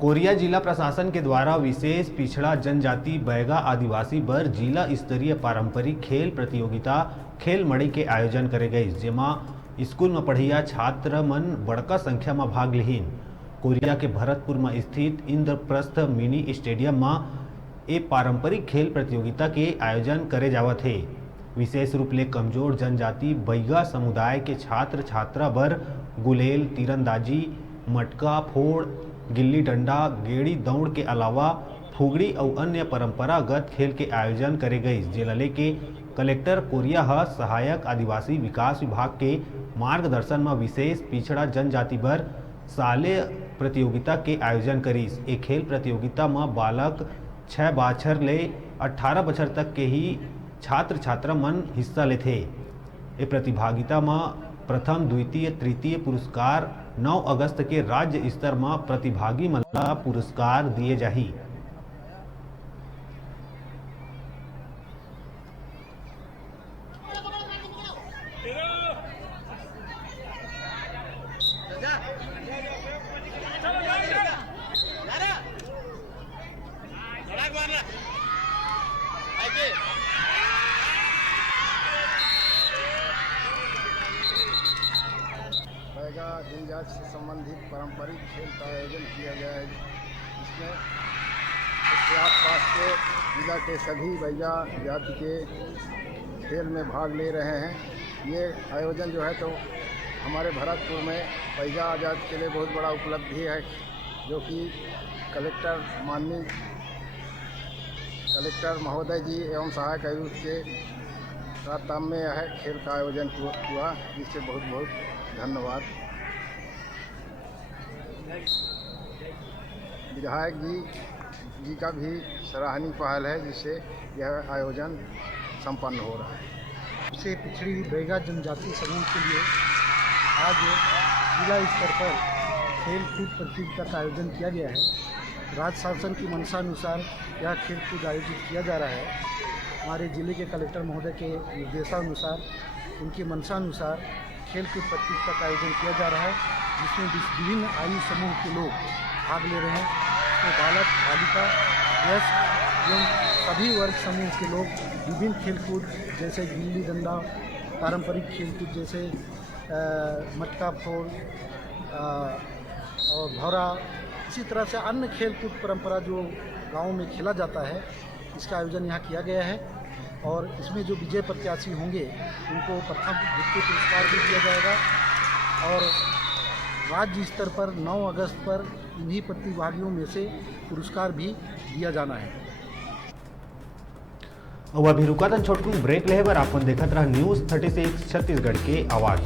Korea जिला प्रशासन के द्वारा विशेष पिछड़ा जनजाति बैगा आदिवासी बर जिला स्तरीय पारंपरिक खेल प्रतियोगिता खेल मड़ी के आयोजन करे गई, जेमा स्कूल में पढ़िया छात्र मन बड़का संख्या में भाग लिहीन। कोरिया के भरतपुर में स्थित इंद्रप्रस्थ मिनी स्टेडियम में ए पारंपरिक खेल प्रतियोगिता के आयोजन करे जावत है। विशेष रूप ले कमजोर जनजाति बैगा समुदाय के छात्र छात्रा बर गुलेल, तीरंदाजी, मटका फोड़, गिल्ली डंडा, गेड़ी दौड़ के अलावा फुगड़ी और अन्य परंपरागत खेल के आयोजन करे गई, जेला लेके कलेक्टर कोरिया सहायक आदिवासी विकास विभाग के मार्गदर्शन में विशेष पिछड़ा जनजाति बर साले प्रतियोगिता के आयोजन करीस। एक खेल प्रतियोगिता में बालक 6 बछर ले 18 बछर तक के ही छात्र छात्रा मन हिस्सा लेते। ये प्रतिभागिता में प्रथम, द्वितीय, तृतीय पुरस्कार 9 अगस्त के राज्य स्तर में प्रतिभागी मन ला पुरस्कार दिए जाही। बैगा जनजाति से संबंधित पारंपरिक खेल का आयोजन किया गया है। इसमें इसके आसपास के जिला के सभी बैगा जाति के खेल में भाग ले रहे हैं। ये आयोजन जो है तो हमारे भरतपुर में बैगा जाति के लिए बहुत बड़ा उपलब्धि है, जो कि माननीय कलेक्टर महोदय जी एवं सहायक आयुक्त के तारतम्य में यह खेल का आयोजन हुआ, जिससे बहुत बहुत धन्यवाद। विधायक जी का भी सराहनीय पहल है, जिससे यह आयोजन संपन्न हो रहा है। से पिछड़ी बैगा जनजाति समूह के लिए आज जिला स्तर पर खेल कूद प्रतियोगिता का आयोजन किया गया है। राज्य शासन की मंशानुसार यह खेल कूद आयोजित किया जा रहा है। हमारे जिले के कलेक्टर महोदय के निर्देशानुसार, उनकी मंशानुसार खेल कूद प्रतियोगिता का आयोजन किया जा रहा है, जिसमें विभिन्न आयु समूह के लोग भाग ले रहे हैं। तो बालक, बालिका, वयस्क एवं सभी वर्ग समूह के लोग विभिन्न खेलकूद जैसे गिल्ली डंडा, पारंपरिक खेलकूद जैसे मटका फोड़ और भौरा, इसी तरह से अन्य खेलकूद परंपरा जो गाँव में खेला जाता है, इसका आयोजन यहाँ किया गया है। और इसमें जो विजय प्रत्याशी होंगे उनको प्रथम, द्वितीय पुरस्कार भी दिया जाएगा। और राज्य स्तर पर 9 अगस्त पर इन्हीं प्रतिभागियों में से पुरस्कार भी दिया जाना है। अब अभी रुका था छोटकू ब्रेक ले बर, आपन देखत रहा न्यूज़ 36 छत्तीसगढ़ के आवाज़।